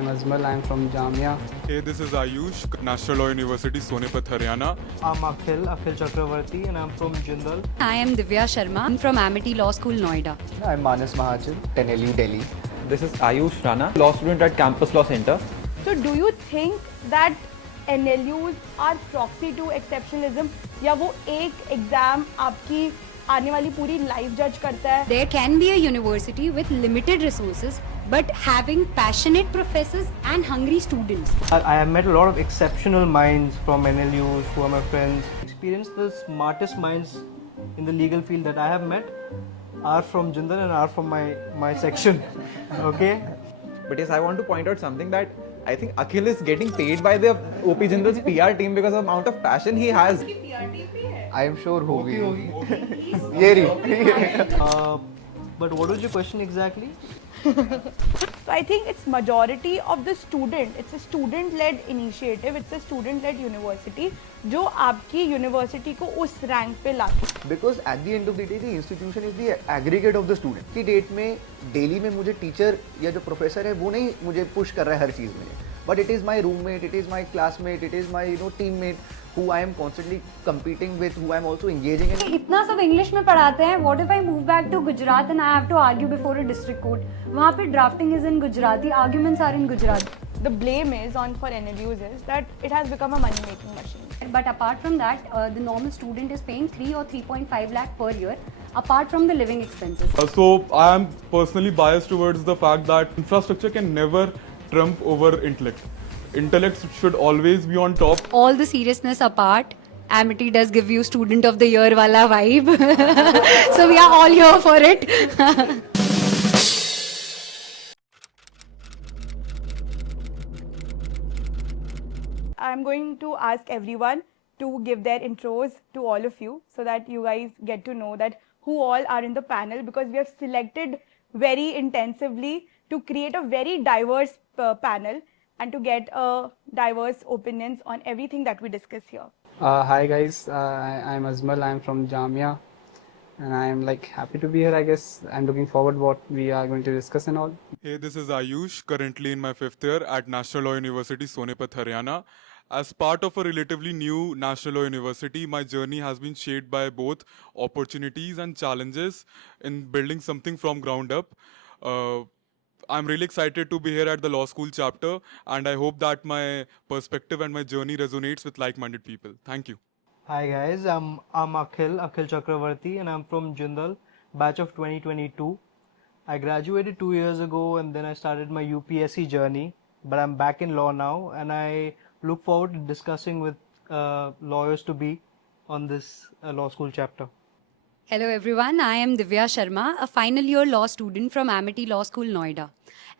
I'm Azmal. I'm from Jamia. Hey, this is Ayush, National Law University, Sonepat, Haryana. I'm Akhil Chakravarti, and I'm from Jindal. I am Divya Sharma. I'm from Amity Law School, Noida. I'm Manas Mahajan, 10LU Delhi. This is Ayush Rana, law student at Campus Law Center. So do you think that NLUs are proxy to exceptionalism या वो एक exam आपकी आने वाली पूरी life जज करता है? There can be a university with limited resources but having passionate professors and hungry students. I have met a lot of exceptional minds from NLUs who are my friends. Experienced the smartest minds in the legal field that I have met are from Jindal and are from my section. Okay? But yes, I want to point out something that I think Akhil is getting paid by the OP Jindal's PR team because of the amount of passion he has. I am sure hogi. But what was your question exactly? So I think it's majority of the student. It's a student-led initiative. It's a student-led university जो आपकी university को उस rank पे लाती है. Because at the end of the day, the institution is the aggregate of the student. की date में daily में मुझे टीचर या जो प्रोफेसर है वो नहीं मुझे पुश कर रहा है हर चीज़ में. But it is my roommate, it is my classmate, it is my teammate who I am constantly competing with, who I am also engaging in. इतना सब इंग्लिश में पढ़ाते हैं. What if I move back to Gujarat and I have to argue before a district court? वहाँ पे drafting is in Gujarati, arguments are in Gujarati. The blame is on for NLUs is that it has become a money-making machine. But apart from that, the normal student is paying 3 or 3.5 lakh per year, apart from the living expenses. So I am personally biased towards the fact that infrastructure can never trump over intellect. Intellect should always be on top. All the seriousness apart, Amity does give you student of the year wala vibe. So we are all here for it. I'm going to ask everyone to give their intros to all of you so that you guys get to know that who all are in the panel, because we have selected very intensively to create a very diverse panel and to get diverse opinions on everything that we discuss here. Hi guys, I'm Azmal. I'm from Jamia, and I'm happy to be here. I guess I'm looking forward what we are going to discuss and all. Hey, this is Ayush, currently in my 5th year at National Law University, Sonepat, Haryana. As part of a relatively new National Law University, my journey has been shaped by both opportunities and challenges in building something from ground up. I'm really excited to be here at the law school chapter, and I hope that my perspective and my journey resonates with like-minded people. Thank you. Hi guys, I'm Akhil Chakravarti, and I'm from Jindal, batch of 2022. I graduated 2 years ago and then I started my UPSC journey, but I'm back in law now, and I look forward to discussing with lawyers to be on this law school chapter. Hello everyone, I am Divya Sharma, a final year law student from Amity Law School, Noida.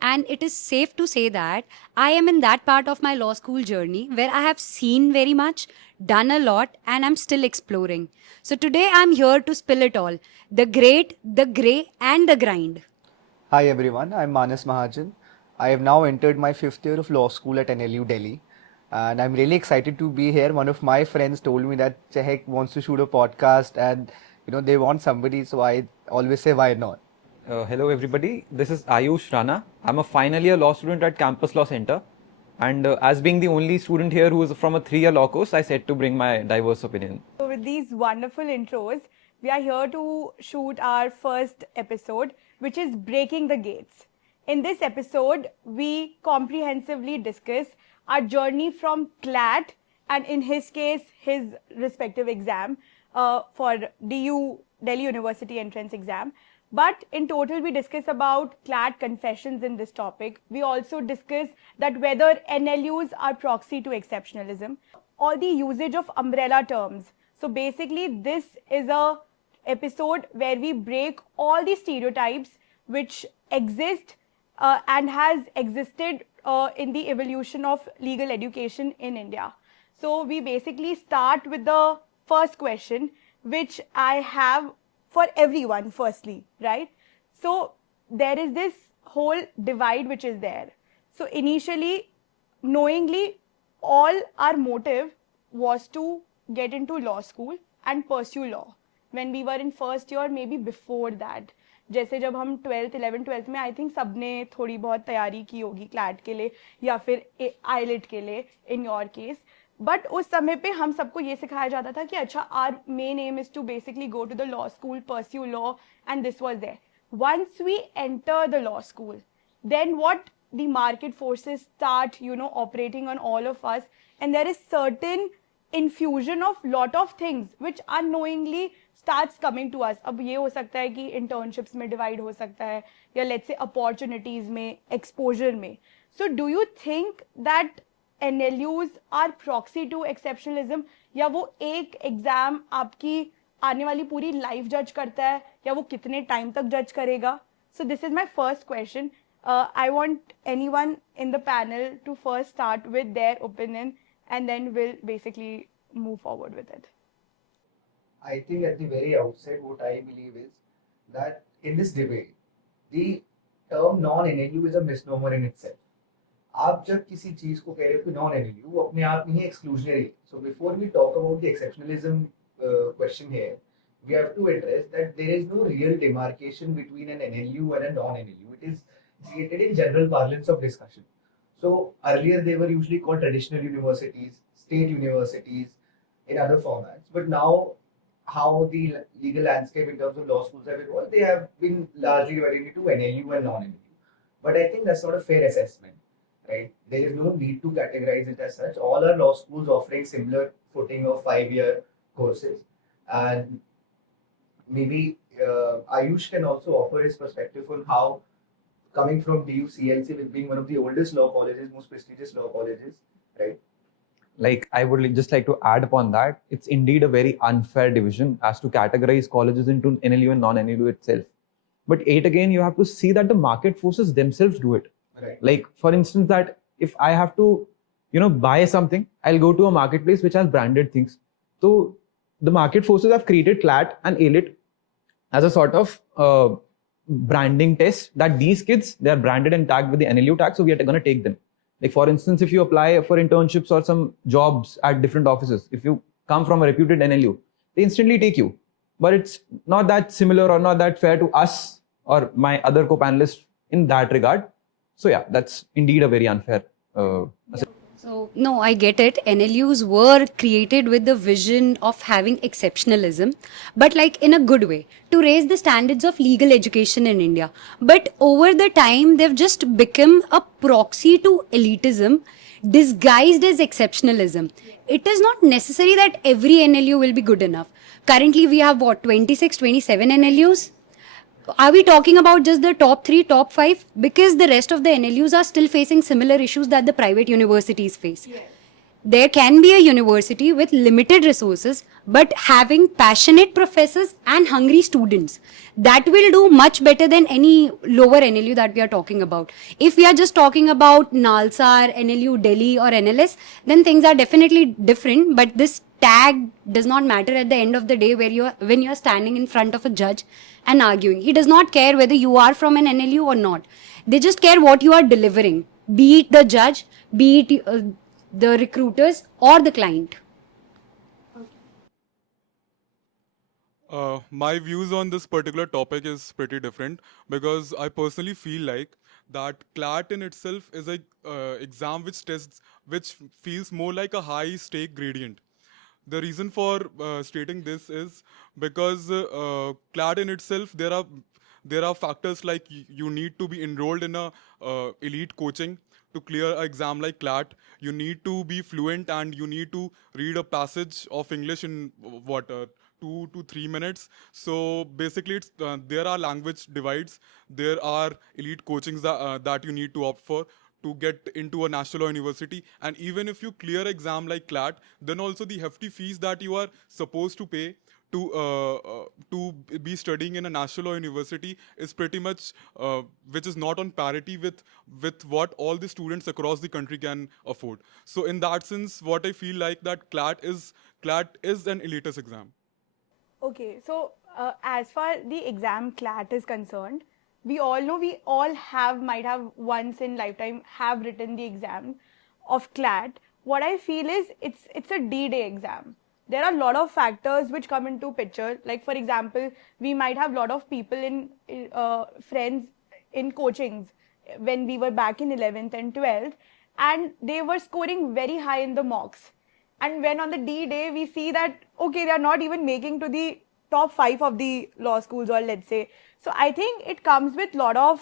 And it is safe to say that I am in that part of my law school journey where I have seen very much, done a lot, and I'm still exploring. So today I'm here to spill it all, the great, the grey and the grind. Hi everyone, I'm Manas Mahajan. I have now entered my 5th year of law school at NLU Delhi. And I'm really excited to be here. One of my friends told me that Chehek wants to shoot a podcast and they want somebody, so I always say why not. Hello everybody, this is Ayush Rana. I'm a final year law student at Campus Law Center. And as being the only student here who is from a 3-year law course, I said to bring my diverse opinion. So with these wonderful intros, we are here to shoot our first episode, which is Breaking the Gates. In this episode, we comprehensively discuss our journey from CLAT and in his case, his respective exam for DU, Delhi University entrance exam. But in total, we discuss about CLAT confessions in this topic. We also discuss that whether NLUs are proxy to exceptionalism or the usage of umbrella terms. So basically, this is a episode where we break all the stereotypes which exist and has existed in the evolution of legal education in India. So we basically start with the first question, which I have for everyone firstly, right? So there is this whole divide which is there. So initially, knowingly, all our motive was to get into law school and pursue law. When we were in first year, maybe before that, जैसे जब हम 12th में I think सबने थोड़ी बहुत तैयारी की होगी क्लैट के लिए या फिर आईलेट के लिए इन योर केस, बट उस समय पे हम सबको ये सिखाया जाता था कि अच्छा our main aim is to basically go to the law school, pursue law, and this was there. Once we enter the law school, then what the market forces start, operating on all of us, and there is certain infusion of lot of things which unknowingly starts coming to us. अब ये हो सकता है कि internships में divide हो सकता है या let's say opportunities में, exposure में. So do you think that NLUs are proxy to exceptionalism, या वो एक एग्जाम आपकी आने वाली पूरी लाइफ जज करता है या वो कितने टाइम तक जज करेगा? So this is my first question. I want anyone in the panel to first start with their opinion and then will basically move forward with it. I think at the very outset, what I believe is that in this debate, the term non-NLU is a misnomer in itself. आप जब किसी चीज को कह रहे हो कि non NLU, वो अपने आप नहीं exclusionary. So before we talk about the exceptionalism question here, we have to address that there is no real demarcation between an NLU and a non-NLU. It is created in general parlance of discussion. So earlier they were usually called traditional universities, state universities, in other formats. But now, how the legal landscape in terms of law schools have evolved, they have been largely divided into NLU and non-NLU. But I think that's not a fair assessment, right? There is no need to categorize it as such. All our law schools offering similar footing of 5-year courses, and maybe Ayush can also offer his perspective on how, coming from DU CLC, with being one of the oldest law colleges, most prestigious law colleges, right? Like, I would just like to add upon that, it's indeed a very unfair division as to categorize colleges into NLU and non-NLU itself. But yet again, you have to see that the market forces themselves do it. Right. Like, for instance, that if I have to, buy something, I'll go to a marketplace which has branded things. So the market forces have created CLAT and AILET as a sort of branding test that these kids, they are branded and tagged with the NLU tag, so we are going to take them. Like, for instance, if you apply for internships or some jobs at different offices, if you come from a reputed NLU, they instantly take you. But it's not that similar or not that fair to us or my other co-panelists in that regard. So yeah, that's indeed a very unfair So, no, I get it. NLUs were created with the vision of having exceptionalism, but like in a good way, to raise the standards of legal education in India. But over the time, they've just become a proxy to elitism disguised as exceptionalism. It is not necessary that every NLU will be good enough. Currently, we have what, 26, 27 NLUs? Are we talking about just the top 3, top 5? Because the rest of the NLUs are still facing similar issues that the private universities face. Yes. There can be a university with limited resources, but having passionate professors and hungry students. That will do much better than any lower NLU that we are talking about. If we are just talking about Nalsar, NLU Delhi or NLS, then things are definitely different, but this tag does not matter at the end of the day when you are standing in front of a judge and arguing. He does not care whether you are from an NLU or not. They just care what you are delivering, be it the judge, be it the recruiters or the client. My views on this particular topic is pretty different because I personally feel like that CLAT in itself is a exam which feels more like a high stake gradient. The reason for stating this is because CLAT in itself, there are factors like you need to be enrolled in a elite coaching to clear an exam like CLAT. You need to be fluent and you need to read a passage of English in 2 to 3 minutes. So basically, there are language divides. There are elite coachings that you need to opt for to get into a national law university. And even if you clear exam like CLAT, then also the hefty fees that you are supposed to pay to be studying in a national law university is pretty much which is not on parity with what all the students across the country can afford. So in that sense, what I feel like that CLAT is an elitist exam. Okay, so as far the exam CLAT is concerned, we all know, we all might have once in lifetime have written the exam of CLAT. What I feel is it's a D-Day exam. there are a lot of factors which come into picture. Like for example, we might have a lot of people in friends in coachings when we were back in 11th and 12th, and they were scoring very high in the mocks. And when on the D day we see that okay, they are not even making to the top 5 of the law schools, or let's say. So I think it comes with lot of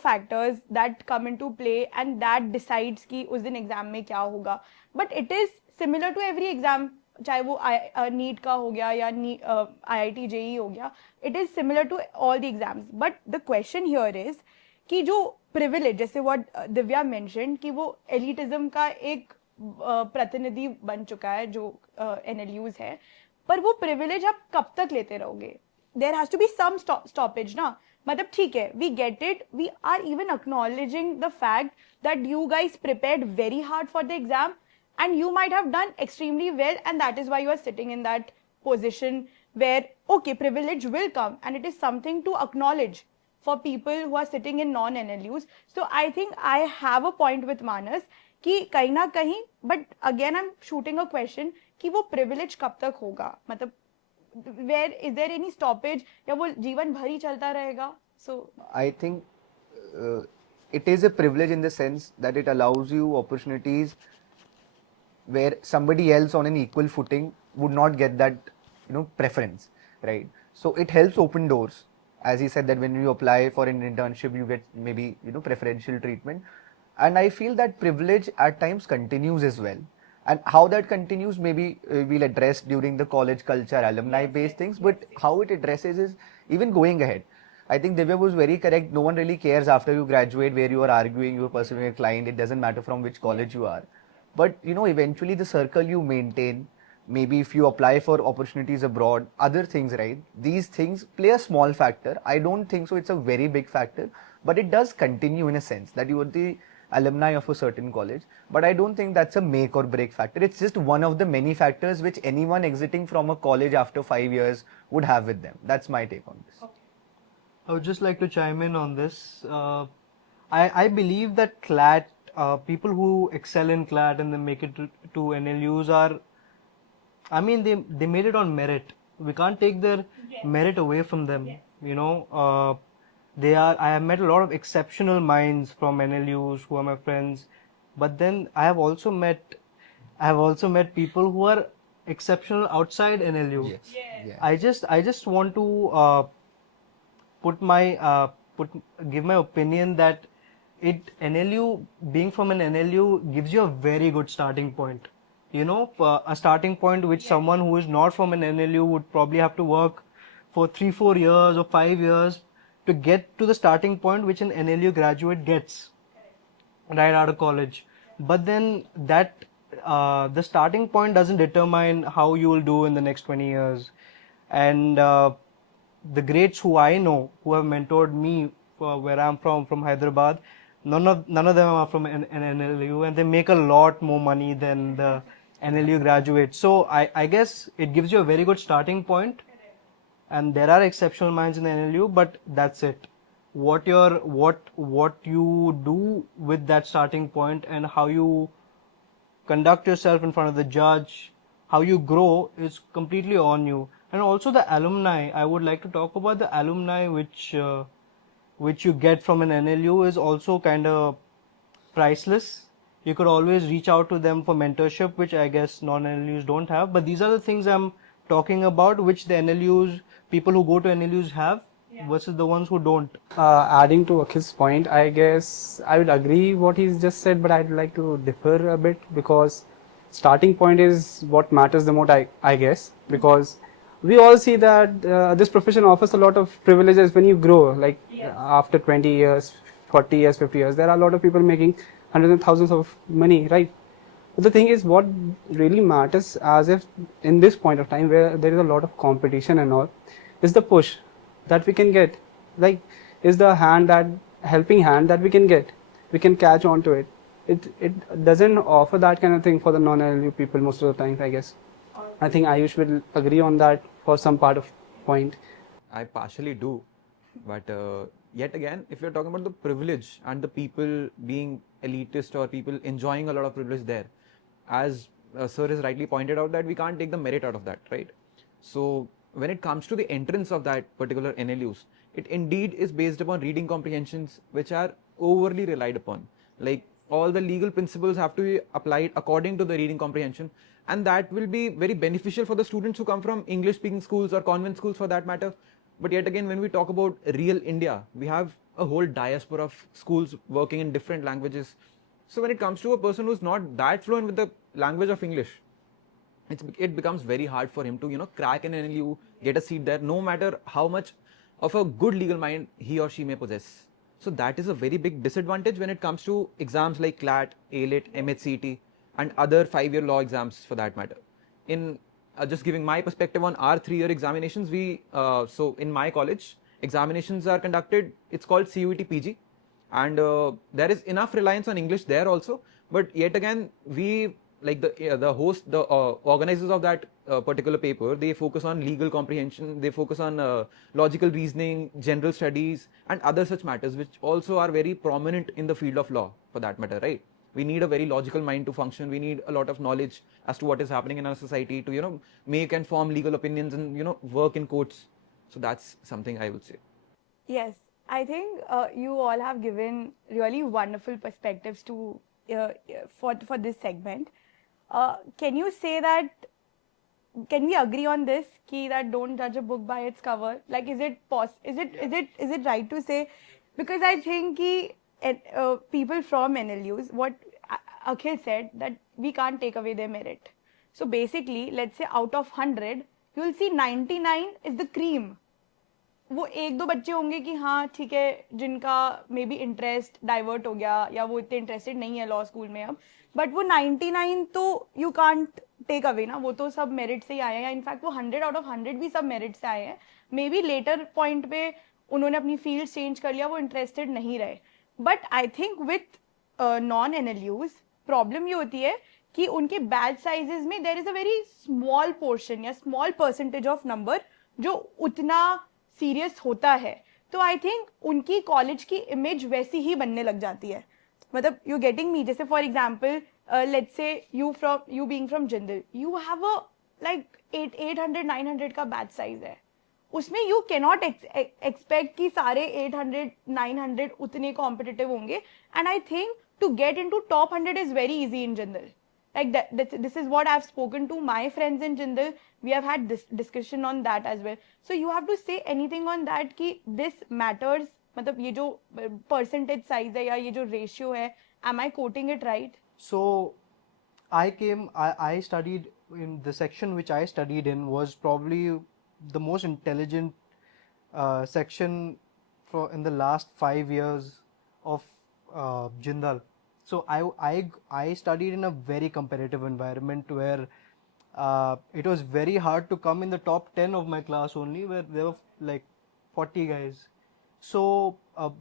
factors that come into play, and that decides कि उस दिन exam में क्या होगा. But it is similar to every exam, चाहे वो NEET का हो गया या IIT JEE हो गया. It is similar to all the exams. But the question here is कि जो privilege, जैसे what दिव्या mentioned, कि वो elitism का एक प्रतिनिधि बन चुका है जो NLUs है, पर वो privilege आप कब तक लेते रहोगे? There has to be some stoppage ना. मतलब ठीक है, we get it, we are even acknowledging the fact that you guys prepared very hard for the exam and you might have done extremely well, and that is why you are sitting in that position where okay, privilege will come, and it is something to acknowledge for people who are sitting in non-NLUs. So I think I have a point with Manas कि कहीं ना कहीं, but again I'm shooting a question कि वो privilege कब तक होगा, मतलब where is there any stoppage या वो जीवन भर ही चलता रहेगा? So I think it is a privilege in the sense that it allows you opportunities where somebody else on an equal footing would not get that preference, right? So it helps open doors. As he said that when you apply for an internship, you get maybe preferential treatment, and I feel that privilege at times continues as well. And how that continues, maybe we'll address during the college culture, alumni-based things. But how it addresses is even going ahead. I think Divya was very correct. No one really cares after you graduate where you are arguing, you are pursuing a client. It doesn't matter from which college you are. But eventually the circle you maintain, maybe if you apply for opportunities abroad, other things, right? These things play a small factor. I don't think so it's a very big factor, but it does continue in a sense that you are the alumni of a certain college. But I don't think that's a make or break factor. It's just one of the many factors which anyone exiting from a college after 5 years would have with them. That's my take on this. I would just like to chime in on this. I believe that CLAT, people who excel in CLAT and then make it to NLUs are, I mean, they made it on merit. We can't take their merit away from them. I have met a lot of exceptional minds from NLUs who are my friends, but then I have also met people who are exceptional outside NLU. Yes. Yeah. I just want to give my opinion that NLU, being from an NLU, gives you a very good starting point. A starting point which someone who is not from an NLU would probably have to work for 3-4 years or 5 years to get to the starting point which an NLU graduate gets right out of college. But then that the starting point doesn't determine how you will do in the next 20 years. And the greats who I know, who have mentored me where I'm from Hyderabad, none of them are from an NLU, and they make a lot more money than the NLU graduates. So I guess it gives you a very good starting point, and there are exceptional minds in the NLU, but that's it. What you do with that starting point and how you conduct yourself in front of the judge, how you grow is completely on you. And also the alumni, I would like to talk about the alumni which you get from an NLU is also kind of priceless. You could always reach out to them for mentorship, which I guess non-NLUs don't have. But these are the things I'm talking about, which the NLUs, people who go to NLUs have versus the ones who don't. Adding to Akhil's point, I guess I would agree what he's just said, but I'd like to differ a bit, because starting point is what matters the most, I guess, because we all see that this profession offers a lot of privileges when you grow, like after 20 years, 40 years, 50 years, there are a lot of people making hundreds and thousands of money, right? But the thing is, what really matters, as if in this point of time where there is a lot of competition and all, is the push that we can get, like is the helping hand that we can get, we can catch on to it. It doesn't offer that kind of thing for the non-NLU people most of the time, I guess. I think Ayush will agree on that for some part of point. I partially do, but yet again, if you're talking about the privilege and the people being elitist or people enjoying a lot of privilege there, as sir has rightly pointed out that we can't take the merit out of that, right? So when it comes to the entrance of that particular NLUs, it indeed is based upon reading comprehensions which are overly relied upon. Like all the legal principles have to be applied according to the reading comprehension, and that will be very beneficial for the students who come from English speaking schools or convent schools for that matter. But yet again, when we talk about real India, we have a whole diaspora of schools working in different languages. So when it comes to a person who's not that fluent with the language of English, it becomes very hard for him to crack an NLU, get a seat there, no matter how much of a good legal mind he or she may possess. So that is a very big disadvantage when it comes to exams like CLAT, ALET, MHCET, and other 5-year law exams for that matter. In just giving my perspective on our 3-year examinations, so in my college, examinations are conducted, it's called CUET PG, and there is enough reliance on English there also, but yet again, we like the organizers of that particular paper, they focus on legal comprehension, they focus on logical reasoning, general studies, and other such matters which also are very prominent in the field of law for that matter, right? We need a very logical mind to function. We need a lot of knowledge as to what is happening in our society to make and form legal opinions and work in courts. So that's something I would say. Yes, I think you all have given really wonderful perspectives to for this segment. Can you say that? Can we agree on this? That don't judge a book by its cover. Like, is it right to say? Because I think people from NLUs, what Akhil said, that we can't take away their merit. So basically, let's say out of 100, you will see 99 is the cream. वो एक दो बच्चे होंगे कि हाँ ठीक है जिनका मे बी इंटरेस्ट डाइवर्ट हो गया या वो इतने इंटरेस्टेड नहीं है लॉ स्कूल में अब, बट वो 99 तो यू कांट टेक अवे ना, वो तो सब मेरिट से ही आए हैं, या इनफैक्ट वो 100 आउट ऑफ 100 भी सब मेरिट से आए हैं. मे बी लेटर पॉइंट पे उन्होंने अपनी फील्ड चेंज कर लिया, वो इंटरेस्टेड नहीं रहे. But I think with non NLUs problem ये होती है कि उनके बैच साइजेस में there is a very small portion या स्मॉल परसेंटेज ऑफ नंबर जो उतना सीरियस होता है. तो आई थिंक उनकी कॉलेज की इमेज वैसी ही बनने लग जाती है. मतलब यू गेटिंग मी, जैसे for example let's say you being from Jindal, you have a like 800-900 का बैच साइज है, उसमें यू कैनॉट एक्सपेक्ट कि सारे 800-900 उतने कॉम्पिटिटिव होंगे. And I think to get into top 100 is very easy in Jindal. Like this is what I've spoken to my friends in Jindal. We have had this discussion on that as well. So you have to say anything on that कि this matters. मतलब ये जो percentage size है या ये जो ratio है, am I quoting it right? So I studied in the section which I studied in was probably the most intelligent section in the last 5 years of Jindal. So I studied in a very competitive environment where it was very hard to come in the top 10 of my class only, where there were like 40 guys. So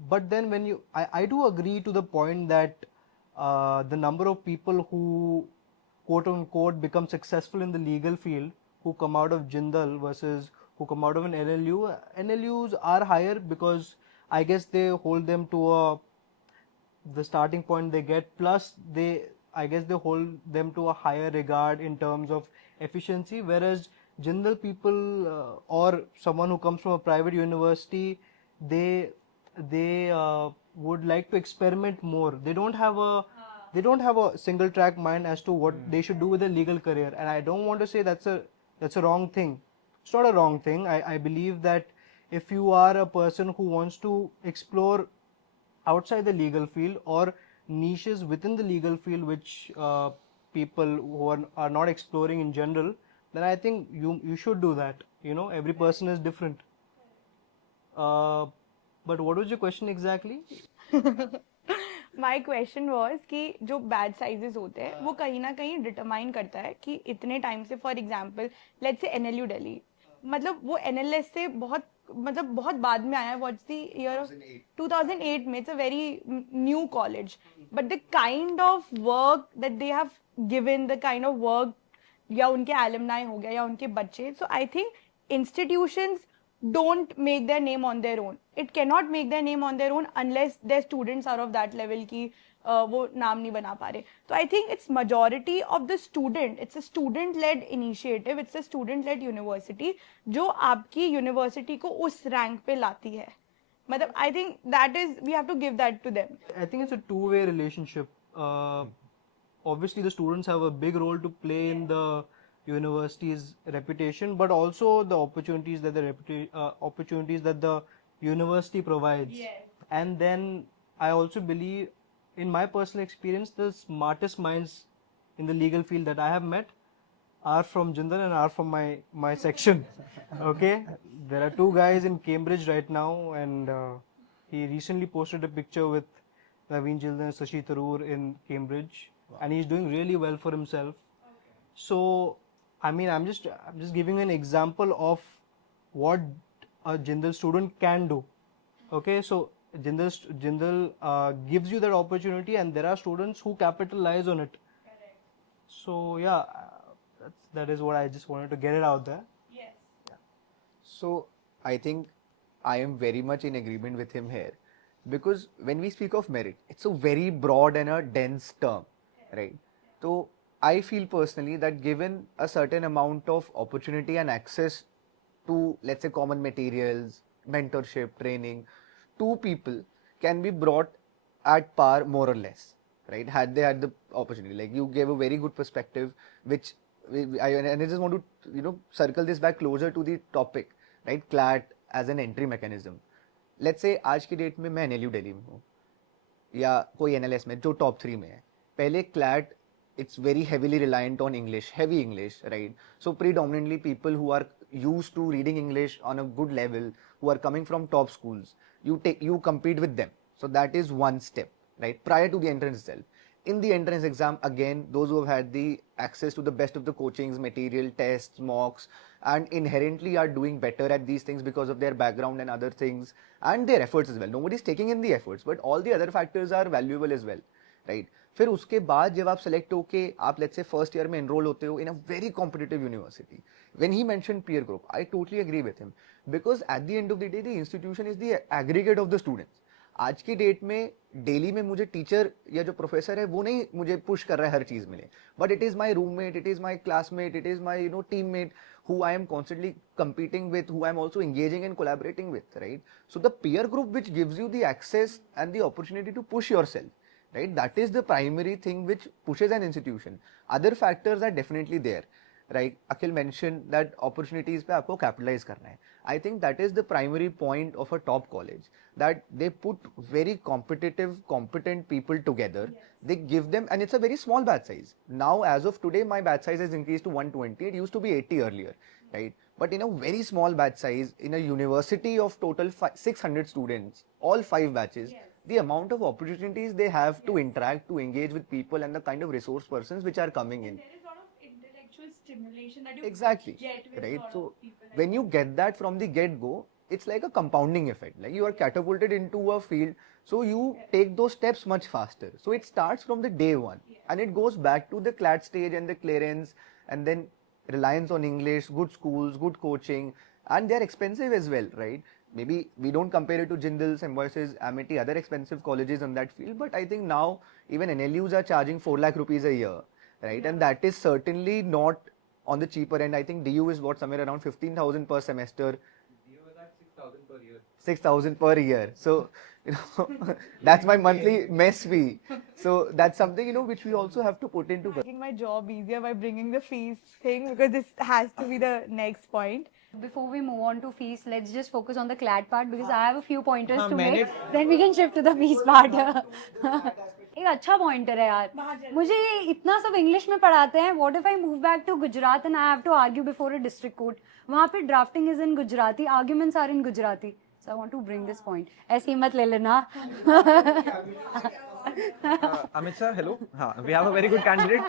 but then when I do agree to the point that the number of people who quote unquote become successful in the legal field who come out of Jindal versus who come out of an NLU, NLUs are higher because I guess they hold them to the starting point they get, plus I guess they hold them to a higher regard in terms of efficiency, whereas Jindal people or someone who comes from a private university, they would like to experiment more. They don't have a single track mind as to what they should do with a legal career, and I don't want to say that's a wrong thing. It's not a wrong thing. I believe that if you are a person who wants to explore outside the legal field or niches within the legal field which people who are not exploring in general, then I think you should do that. Every person is different. But what was your question exactly? My question was कि जो batch sizes होते हैं वो कहीं ना कहीं determine करता है कि इतने टाइम से, for example let's say NLU Delhi, मतलब वो NLS से बहुत बाद में आया है. व्हाट्स द ईयर ऑफ 2008 में. It's a very new college, but the kind of work that they have given, the kind of work, या उनके एलुमनाई हो गया या उनके बच्चे, so I think institutions don't make their name on their own. It cannot make their name on their own unless their students are of that level ki वो नाम नहीं बना पा रहे. तो I think it's majority of the student, it's a student led initiative, it's a student led university जो आपकी university को उस रैंक पे लाती है. मतलब I think that is, we have to give that to them. I think it's a two-way relationship. Obviously, the students have a big role to play in the university's reputation, but also the opportunities that the university provides. And then I also believe, in my personal experience, the smartest minds in the legal field that I have met are from Jindal and are from my section. Okay, there are two guys in Cambridge right now, and he recently posted a picture with Naveen Jindal and Sashi Tharoor in Cambridge, and he's doing really well for himself. So, I mean, I'm just giving an example of what a Jindal student can do. Okay, so Jindal gives you that opportunity, and there are students who capitalize on it. So yeah, that is what I just wanted to get it out there. So I think I am very much in agreement with him here, because when we speak of merit, it's a very broad and a dense term, right? So I feel personally that given a certain amount of opportunity and access to, let's say, common materials, mentorship, training, two people can be brought at par more or less, right? Had they had the opportunity. Like, you gave a very good perspective, which and I just want to circle this back closer to the topic, right? CLAT as an entry mechanism. Let's say आज की date में मैं NLU Delhi में हूँ या कोई NLS में जो टॉप 3 में है. पहले CLAT, it's very heavily reliant on English, heavy English, right? So predominantly people who are used to reading English on a good level, who are coming from top schools, you compete with them. So that is one step, right? Prior to the entrance itself. In the entrance exam, again, those who have had the access to the best of the coachings, material, tests, mocks, and inherently are doing better at these things because of their background and other things, and their efforts as well. Nobody's taking in the efforts, but all the other factors are valuable as well, right? फिर उसके बाद जब आप select होके आप let's say first year में enrol होते हो in a very competitive university, when he mention peer group, I totally agree with him, because at the end of the day the institution is the aggregate of the students. आज की date में daily में मुझे teacher या जो professor है वो नहीं मुझे पुश कर रहा है हर चीज में, but it is my roommate, it is my classmate, it is my teammate who I am constantly competing with, who I am also engaging and collaborating with, right? So the peer group which gives you the access and the opportunity to push yourself, right? That is the primary thing which pushes an institution. Other factors are definitely there, right? Akhil mentioned that opportunities पे आपको capitalize करना है. I think that is the primary point of a top college, that they put very competitive, competent people together. They give them, and it's a very small batch size. Now, as of today, my batch size has increased to 120. It used to be 80 earlier, right? But in a very small batch size, in a university of total 600 students, all 5 batches, the amount of opportunities they have to interact, to engage with people, and the kind of resource persons which are coming in. There is a lot of intellectual stimulation that you Exactly, get with right? lot So of people. when you get that from the get-go, it's like a compounding effect. Like, you are catapulted into a field, so you take those steps much faster. So it starts from the day one, and it goes back to the CLAT stage and the clearance, and then reliance on English, good schools, good coaching, and they're expensive as well, right? Maybe we don't compare it to Jindal, Symbiosis, Amity, other expensive colleges in that field, but I think now even NLUs are charging 4 lakh rupees a year, right? And that is certainly not on the cheaper end. I think DU is what, somewhere around 15,000 per semester. DU is at 6,000 per year. 6,000 per year. So, that's my monthly mess fee. So that's something, which we also have to put into. Making my job easier by bringing the fees thing, because this has to be the next point. Before we move on to fees, let's just focus on the CLAD part because I have a few pointers to make. Then we can shift to the fees part. एक अच्छा pointer है यार. मुझे ये इतना सब English में पढ़ाते हैं. What if I move back to Gujarat and I have to argue before a district court? वहाँ पे drafting is in Gujarati, arguments are in Gujarati. So I want to bring this point. ऐसे ही मत ले लेना. Amit sir, hello. We have a very good candidate.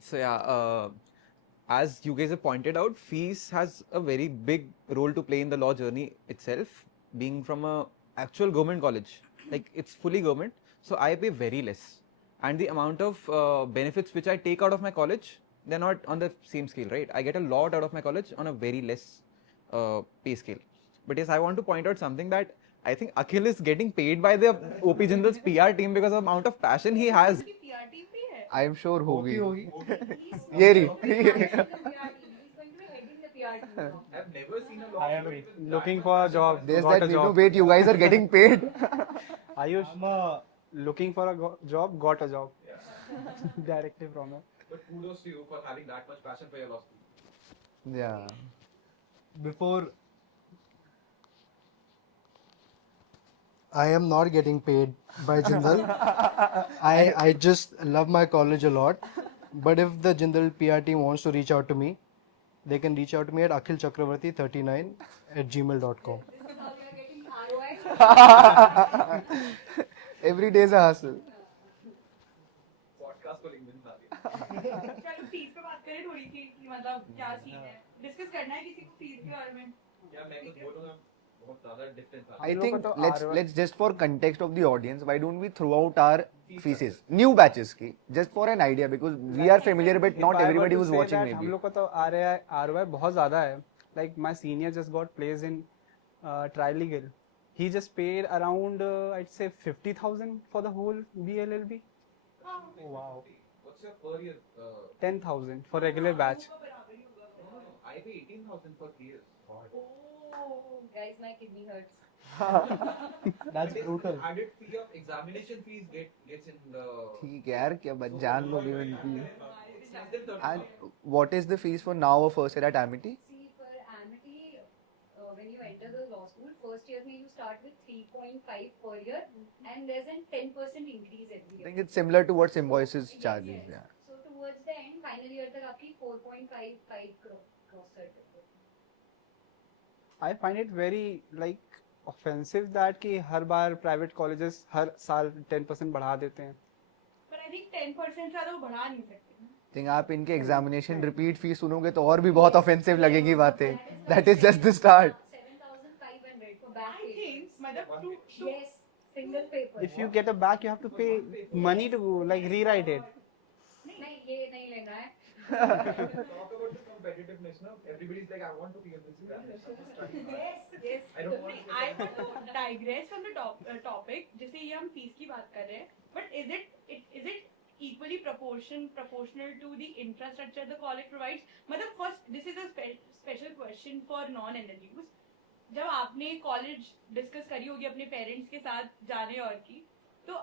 So yeah, as you guys have pointed out, fees has a very big role to play in the law journey itself. Being from a actual government college, like it's fully government, so I pay very less, and the amount of benefits which I take out of my college, they're not on the same scale, right? I get a lot out of my college on a very less pay scale. But yes, I want to point out something that I think Akhil is getting paid by the OP Jindal's PR team because of the amount of passion he has. PR team भी है. I am sure होगी He's ये रही he's going to be heading the PR team now. I've never seen a I am looking for a job. there's got that a you know job. wait you guys are getting paid Ayush, looking for a job, got a job. Directive from her. But kudos to you for having that much passion for your law school. yeah Before I am not getting paid by Jindal. I just love my college a lot. But if the Jindal PR team wants to reach out to me, they can reach out to me at akhilchakravarti39@gmail.com. This is how we are getting ROI. every day is a hustle Podcast को link बना दिया. चलो fees पे बात करें थोड़ी सी कि मतलब क्या सीन है. डिस्कस करना है किसी को फीस के बारे में. यार मैं कुछ बोलूँगा बहुत ज़्यादा difference आ रहा है. I लोगों think को तो let's ROI let's just for context of the audience, why don't we throw out our fees, new batches की, just for an idea because we are familiar but If not I were everybody to who's say watching that हम maybe. लोग को तो ROI बहुत ज़्यादा है. Like my senior just got placed in Trilegal. He just paid around I'd say 50,000 for the whole BLLB. Wow. What's your per year? 10,000 for regular batch. No, I pay 18,000 for 3 years. Oh, guys, my kidney hurts. That's brutal. Added fee of examination fees gets in the. ठीक है यार क्या बच जान लोगे उनकी. It's less than 30. And what is the fees for now or first year at Amity? See, for Amity, when you enter the law school, first year you start with 3.5 per year, and there's a 10% increase every I year. think it's similar to what Symbiosis charges. Yes. Yeah. So towards the end, final year तक आपकी 4.55 crore gross certificate. I find it very like offensive that कि हर बार private colleges हर साल 10% बढ़ा देते हैं. But I think 10% ज़्यादा वो बढ़ा नहीं सकते. I think आप इनके एग्जामिनेशन रिपीट फीस सुनोगे तो और भी बहुत ऑफेंसिव लगेगी बातें. That is just the start. 7,500 for back I papers. think मतलब to Yes, single paper. If you get a back, you have to pay money to like rewrite it. नहीं ये नहीं लेना है. Talk about the competitiveness, no? Everybody's like, I want to be in this exam. yes, yes. I don't want I want to digress from the topic. जैसे ये हम fees की बात कर रहे हैं, but is it equally proportional to the infrastructure the college provides? मतलब first, this is a special question for non-NLUs. जब आपने कॉलेज डिस्कस करी होगी अपने पेरेंट्स के साथ जाने और की, तो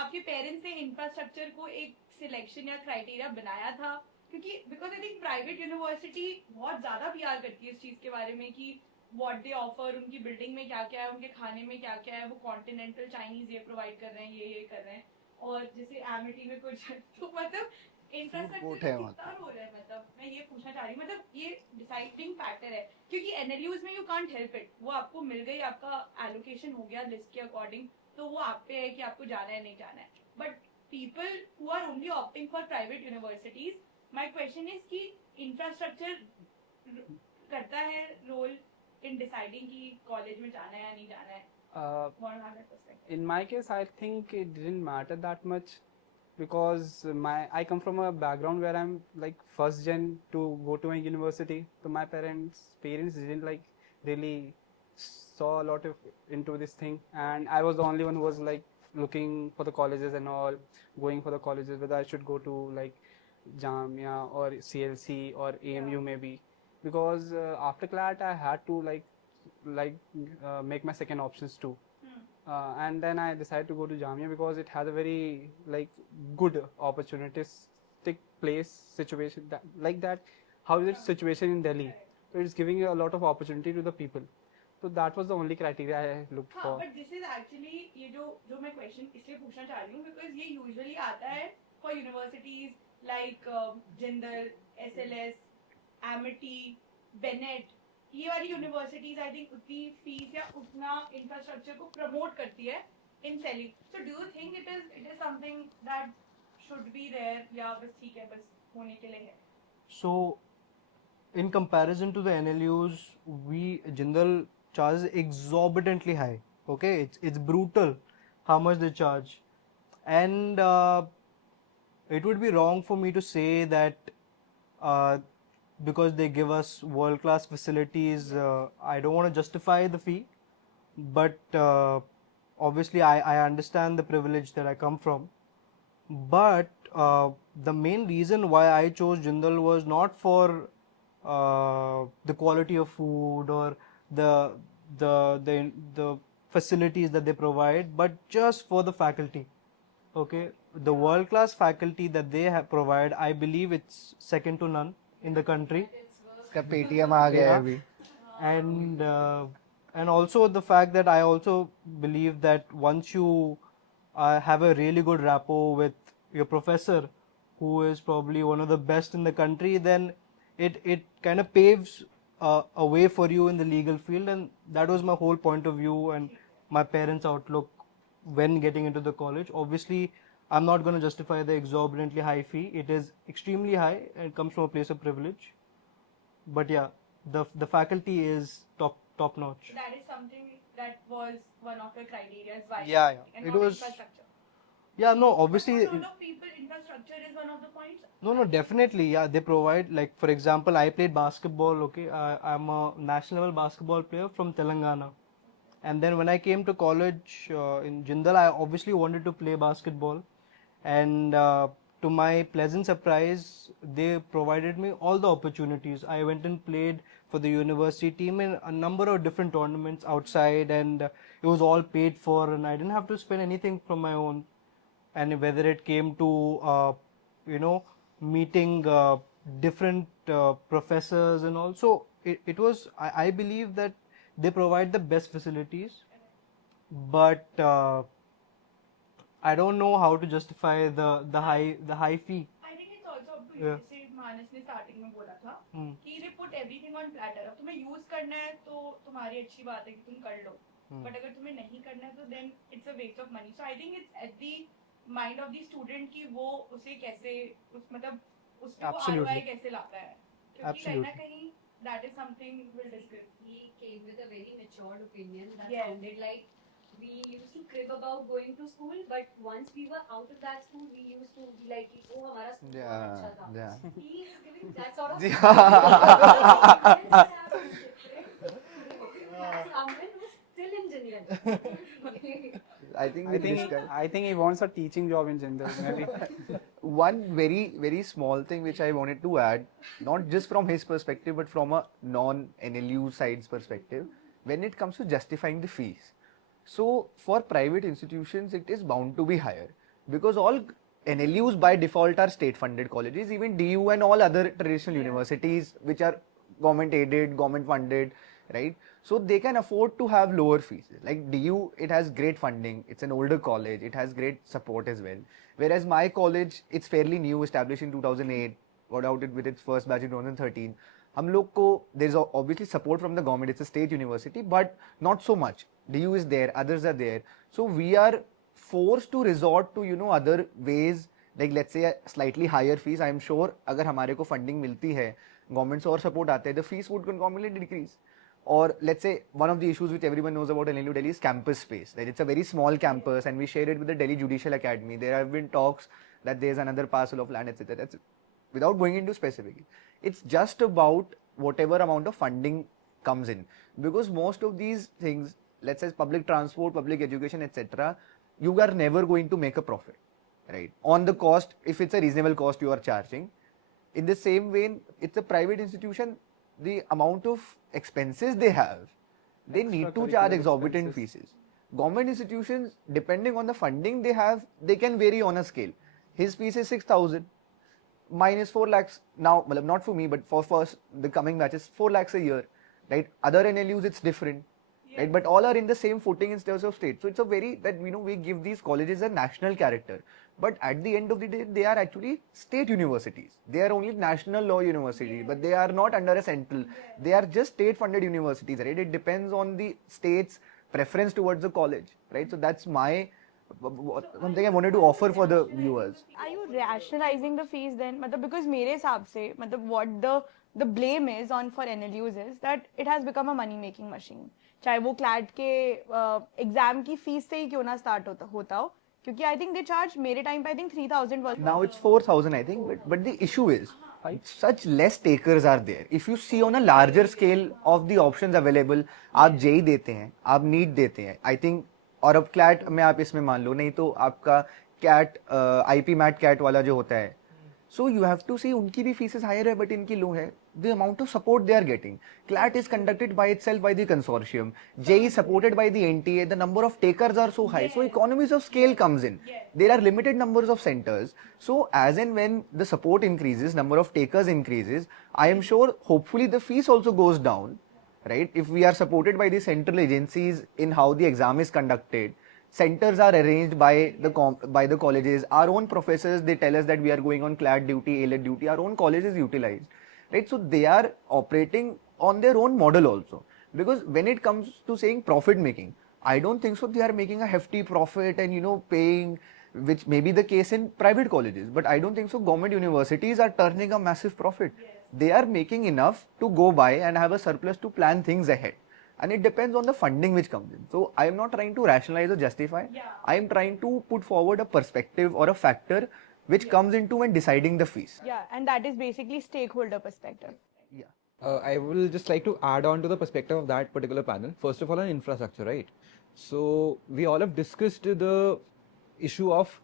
आपके पेरेंट्स ने इंफ्रास्ट्रक्चर को एक सिलेक्शन या क्राइटेरिया बनाया था? क्योंकि because I think private university बहुत ज्यादा पीआर करती है इस चीज के बारे में कि व्हाट दे ऑफर, उनकी बिल्डिंग में क्या क्या है, उनके खाने में क्या क्या है, वो कॉन्टिनेंटल चाइनीज ये प्रोवाइड कर रहे हैं, ये कर रहे हैं, और जैसे एमिटी में कुछ तो मतलब इंफ्रास्ट्रक्चर है वहाँ। कितना रोल है, मतलब मैं ये पूछना चाह रही हूँ, मतलब ये डिसाइडिंग फैक्टर है क्योंकि एनएलयूज में यू कांट हेल्प इट, वो आपको मिल गई, आपका एलोकेशन हो गया लिस्ट के अकॉर्डिंग, तो वो आप पे है कि आपको जाना है नहीं जाना है. But people who are only opting for private universities, my question is कि इंफ्रास्ट्रक्चर करता है रोल इन डिसाइडिंग कि कॉलेज में जाना है या नहीं जाना है? Want to have that perspective. In my case, I think it didn't matter that much because I come from a background where I'm like first gen to go to a university. So my parents didn't like really saw a lot of into this thing, and I was the only one who was like looking for the colleges and all, going for the colleges whether I should go to like Jamia or CLC or AMU maybe, because after CLAT I had to make my second options too. And then I decided to go to Jamia because it has a very like good opportunistic place situation that how is it situation in Delhi, so it's giving a lot of opportunity to the people, so that was the only criteria I looked हाँ, for. but this is actually ये जो मैं question इसलिए पूछना चाह रही हूँ because ये यूजुअली आता है for universities like Jindal, SLS, Amity, Bennett, ये वाली यूनिवर्सिटीज आई थिंक उतनी फीस या उतना इंफ्रास्ट्रक्चर को प्रमोट करती है in selling. So do you think it is something that should be there या बस ठीक है, बस होने के लिए है? So, in comparison to the NLUs, Jindal charges exorbitantly high. Okay, it's brutal how much they charge, and it would be wrong for me to say that because they give us world-class facilities, I don't want to justify the fee, but obviously I understand the privilege that I come from. But the main reason why I chose Jindal was not for the quality of food or the the facilities that they provide, but just for the faculty. Okay, the world class faculty that they have provide, I believe it's second to none in the country. इसका Paytm आ गया है अभी. And and also the fact that I also believe that once you have a really good rapport with your professor, who is probably one of the best in the country, then it kind of paves a way for you in the legal field, and that was my whole point of view and my parents' outlook when getting into the college. Obviously, I'm not going to justify the exorbitantly high fee. It is extremely high and it comes from a place of privilege. But yeah, the faculty is top notch. That is something that was one of the criteria why. Yeah, yeah. And It not was- infrastructure. Yeah, no, obviously. For a lot of people, infrastructure is one of the points. No, definitely. Yeah, they provide, like, for example, I played basketball, okay. I'm a national level basketball player from Telangana. And then when I came to college in Jindal, I obviously wanted to play basketball. And to my pleasant surprise, they provided me all the opportunities. I went and played for the university team in a number of different tournaments outside, and it was all paid for, and I didn't have to spend anything from my own. And whether it came to meeting different professors and also it was I believe that they provide the best facilities, but I don't know how to justify the high fee. I think it's also up to you. Yeah. जैसे मानस ने starting में बोला था Hmm. कि they put everything on platter. अब तुम्हें use करना है तो तुम्हारी अच्छी बात है कि तुम कर लो. But अगर तुम्हें नहीं करना है तो then it's a waste of money. So I think it's at the mind of the student कि वो उसे कैसे मतलब उसको Absolutely. ROI कैसे लाता है. क्योंकि कहीं ना Absolutely. कहीं that is something we'll discuss. He came with a very matured opinion that Yes. sounded like we used to crib about going to school, but once we were out of that school, we used to be like, oh, हमारा school बहुत Yeah, अच्छा था. yeah. He is giving that sort of. Someone who's still engineer. I think we discussed. I think he wants a teaching job in Jindal. Maybe. One very small thing which I wanted to add, not just from his perspective but from a non-NLU side's perspective, when it comes to justifying the fees. So for private institutions it is bound to be higher because all NLUs by default are state funded colleges, even DU and all other traditional universities which are government aided, government funded, right? So they can afford to have lower fees. Like DU, it has great funding, it's an older college, it has great support as well. Whereas my college, it's fairly new, established in 2008, got out with its first batch in 2013. हम लोग को there is obviously support from the government, it's a state university, but not so much. DU is there, others are there. So we are forced to resort to other ways, like let's say slightly higher fees. I am sure अगर हमारे को funding मिलती है, government से और support आते हैं, the fees would concomitantly decrease. Or let's say one of the issues which everyone knows about NLU Delhi is campus space. That it's a very small campus, and we share it with the Delhi Judicial Academy. There have been talks that there's another parcel of land, etc. That's without going into specifics. It's just about whatever amount of funding comes in, because most of these things, let's say public transport, public education, etc., you are never going to make a profit, right? On the cost, if it's a reasonable cost you are charging. In the same vein, it's a private institution. The amount of expenses they have, they need to charge Extracurricular exorbitant expenses. fees. Government institutions, depending on the funding they have, they can vary on a scale. His fees is 6,000, mine is 4 lakhs. Now, not for me, but for first the coming batches, 4 lakhs a year, right? Other NLUs, it's different, right? But all are in the same footing in terms of state. So it's a very, that we give these colleges a national character. But at the end of the day, they are actually state universities. They are only national law universities, but they are not under a central. They are just state funded universities, right? It depends on the state's preference towards the college, right? So that's my something I wanted to offer for the viewers. Are you rationalizing the fees then? मतलब because मेरे हिसाब से मतलब what the blame is on for NLUs is that it has become a money making machine. चाहे वो CLAT के exam की fees से ही क्यों ना स्टार्ट होता हो, क्योंकि I think they charge मेरे टाइम पे I think 3,000 was Now it's 4,000, I think. But the issue is, high. Such less takers are there. If you see on a larger scale of the options available, आप JEE देते हैं, आप NEET देते हैं, I think, और अब CLAT में आप इसमें मान लो, नहीं तो आपका कैट आईपी मैट कैट वाला जो होता है, so you have to see उनकी भी फीसेस हायर है बट इनकी लो है. The amount of support they are getting. CLAT is conducted by itself by the consortium. JEE is supported by the NTA. The number of takers are so high. So economies of scale comes in. There are limited numbers of centers. So as and when the support increases, number of takers increases, I am sure hopefully the fees also goes down, right? If we are supported by the central agencies in how the exam is conducted, centers are arranged by the colleges. Our own professors, they tell us that we are going on CLAT duty, ALET duty. Our own college is utilized, right? So they are operating on their own model also. Because when it comes to saying profit making, I don't think so. They are making a hefty profit and paying, which may be the case in private colleges. But I don't think so. Government universities are turning a massive profit. They are making enough to go by and have a surplus to plan things ahead. And it depends on the funding which comes in. So I am not trying to rationalize or justify. I am trying to put forward a perspective or a factor which comes into when deciding the fees. Yeah, and that is basically stakeholder perspective. Yeah. I will just like to add on to the perspective of that particular panel. First of all, on infrastructure, right? So we all have discussed the issue of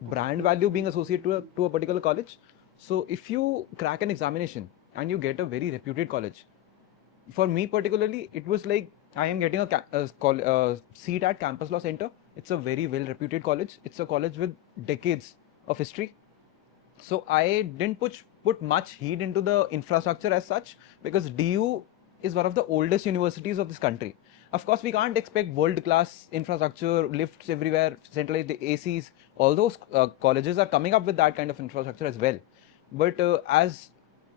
brand value being associated to a particular college. So if you crack an examination and you get a very reputed college, for me particularly, it was like I am getting a seat at Campus Law Center. It's a very well reputed college. It's a college with decades of history. So I didn't put much heed into the infrastructure as such, because DU is one of the oldest universities of this country. Of course, we can't expect world-class infrastructure, lifts everywhere, centralized ACs. All those colleges are coming up with that kind of infrastructure as well. But as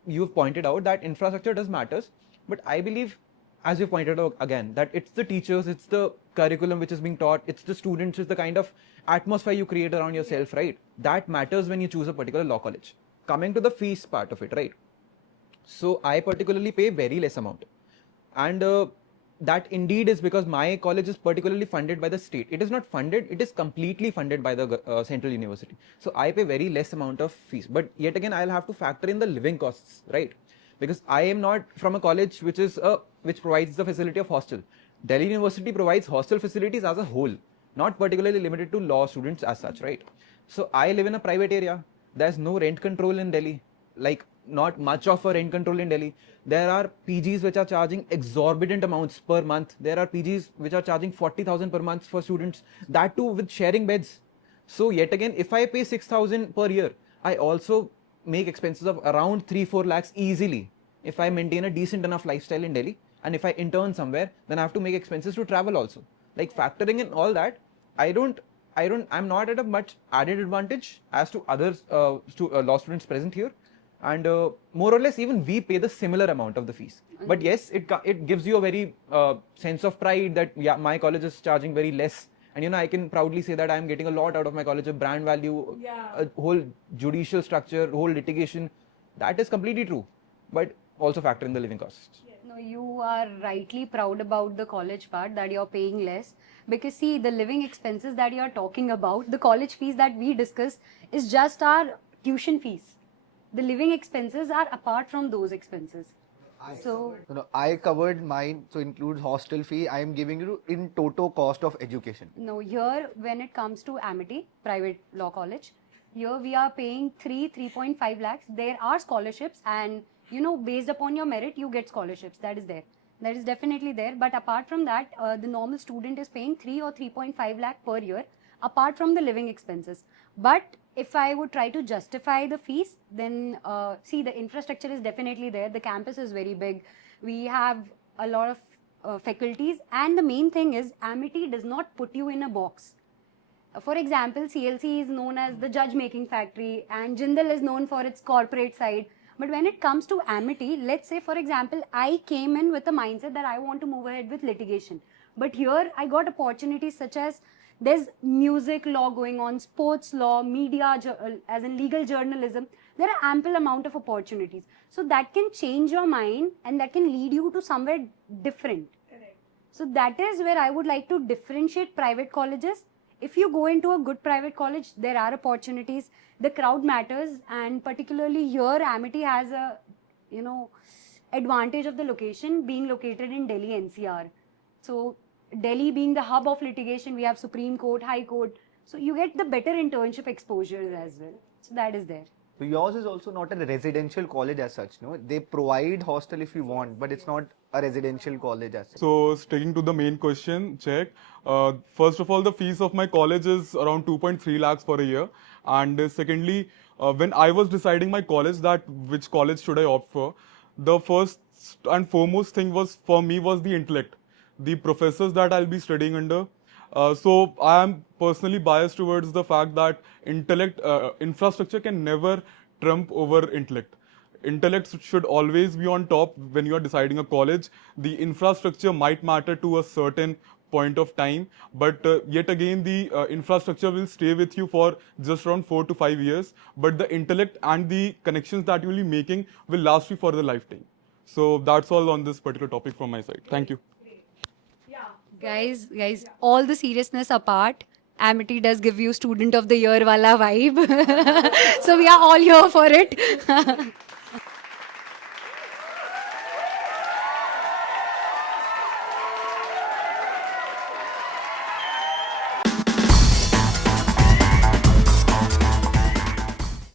you've pointed out, that infrastructure does matters. But I believe, as you pointed out again, that it's the teachers, it's the curriculum which is being taught, it's the students, it's the kind of atmosphere you create around yourself, right? That matters when you choose a particular law college. Coming to the fees part of it, right? So I particularly pay very less amount. And that indeed is because my college is particularly funded by the state. It is not funded, it is completely funded by the central university. So I pay very less amount of fees. But yet again, I'll have to factor in the living costs, right? Because I am not from a college which provides the facility of hostel. Delhi University provides hostel facilities as a whole, not particularly limited to law students as such, right? So I live in a private area. There's no rent control in Delhi, like not much of a rent control in Delhi. There are PGs which are charging exorbitant amounts per month. There are PGs which are charging 40,000 per month for students, that too with sharing beds. So yet again, if I pay 6,000 per year, I also make expenses of around 3-4 lakhs easily if I maintain a decent enough lifestyle in Delhi. And if I intern somewhere, then I have to make expenses to travel also. Like factoring in all that, I'm not at a much added advantage as to other law students present here. And more or less, even we pay the similar amount of the fees. But yes, it gives you a very sense of pride that yeah, my college is charging very less. And I can proudly say that I'm getting a lot out of my college, a brand value, a whole judicial structure, whole litigation. That is completely true. But also factor in the living costs. No, you are rightly proud about the college part, that you're paying less. Because see, the living expenses that you're talking about, the college fees that we discuss is just our tuition fees. The living expenses are apart from those expenses. I covered mine, so includes hostel fee. I am giving you in total cost of education. No, here when it comes to Amity, private law college, here we are paying 3.5 lakhs. There are scholarships, and based upon your merit, you get scholarships. That is there. That is definitely there. But apart from that, the normal student is paying 3 or 3.5 lakh per year, apart from the living expenses. But if I would try to justify the fees, then see, the infrastructure is definitely there. The campus is very big. We have a lot of faculties. And the main thing is, Amity does not put you in a box. For example, CLC is known as the judge-making factory, and Jindal is known for its corporate side. But when it comes to Amity, let's say, for example, I came in with the mindset that I want to move ahead with litigation. But here, I got opportunities such as there's music law going on, sports law, media, as in legal journalism. There are ample amount of opportunities. So that can change your mind, and that can lead you to somewhere different. So that is where I would like to differentiate private colleges. if you go into a good private college, there are opportunities. The crowd matters, and particularly here, Amity has a, you know, advantage of the location being located in Delhi NCR. So Delhi being the hub of litigation, we have Supreme Court, High Court. So you get the better internship exposures as well. So that is there. So yours is also not a residential college as such, no? They provide hostel if you want, but it's not a residential college as such. So sticking to the main question, check. First of all, the fees of my college is around 2.3 lakhs for a year. And secondly, when I was deciding my college, that which college should I opt for, the first and foremost thing was for me was the intellect, the professors that I'll be studying under. So I am personally biased towards the fact that infrastructure can never trump over intellect. Intellect should always be on top when you are deciding a college. The infrastructure might matter to a certain point of time, but yet again the infrastructure will stay with you for just around 4 to 5 years, but the intellect and the connections that you will be making will last you for the lifetime. So that's all on this particular topic from my side. Thank you. Guys, all the seriousness apart, Amity does give you student of the year wala vibe. So we are all here for it.